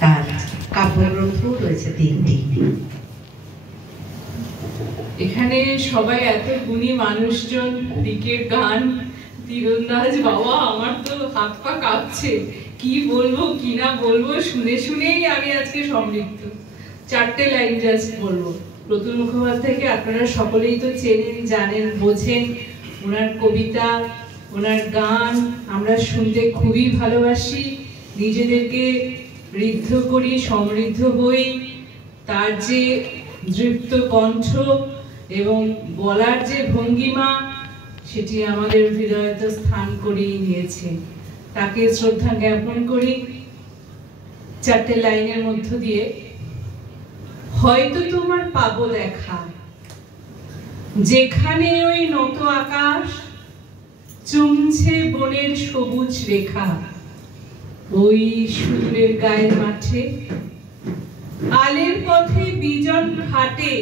তার কাব্যগ্রন্থ রয়েছে 3টি। এখানে সবাই এত গুণী মানুষজন, দিকের গান, তীরন্দাজ, বাবা আমার তো হাত পা কাঁপছে, কি বলবো কি না বলবো, শুনে শুনেই আমি আজকে সমৃদ্ধ। 4টে লাইন জাস্ট বলবো। প্রতুল মুখোপাধ্যায়কে আপনারা সকলেই তো চেনেন, জানেন, বোঝেন। ওনার কবিতা, ওনার গান আমরা শুনতে খুবই ভালোবাসি, নিজেদেরকে ঋদ্ধ করি, সমৃদ্ধ হই। তার যে দৃপ্ত কণ্ঠ এবং বলার যে ভঙ্গিমা, সেটি আমাদের হৃদয়ে তো স্থান করেই নিয়েছে। তাকে শ্রদ্ধা জ্ঞাপন করি 4টে লাইনের মধ্য দিয়ে। হয়তো তোমার পাবো দেখা, যেখানে ওই নত আকাশ চুমছে বনের সবুজ রেখা, ওই সুদূরের গায়ের মাঠে, আলের পথে বিজন ঘাটে,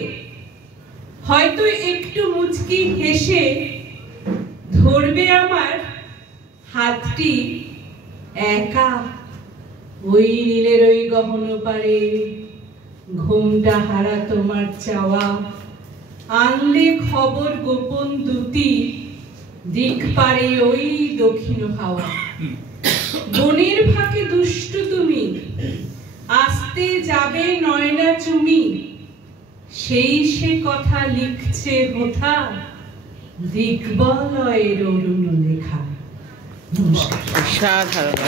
হয়তো একটু মুচকি হেসে ধরবে আমার হাতটি একা, ওই নীলের ওই গহন পারে, ঘুমটা হারা তোমার চাওয়া, আনলে খবর গোপন দুটি, দিক পারে ওই দক্ষিণ হাওয়া। বনের ফাঁকে দুষ্ট তুমি, আসতে যাবে নয়না চুমি, সেই সে কথা লিখছে হোথা, দিগ্বলয়ের অরুণ লেখা। সাধারণ।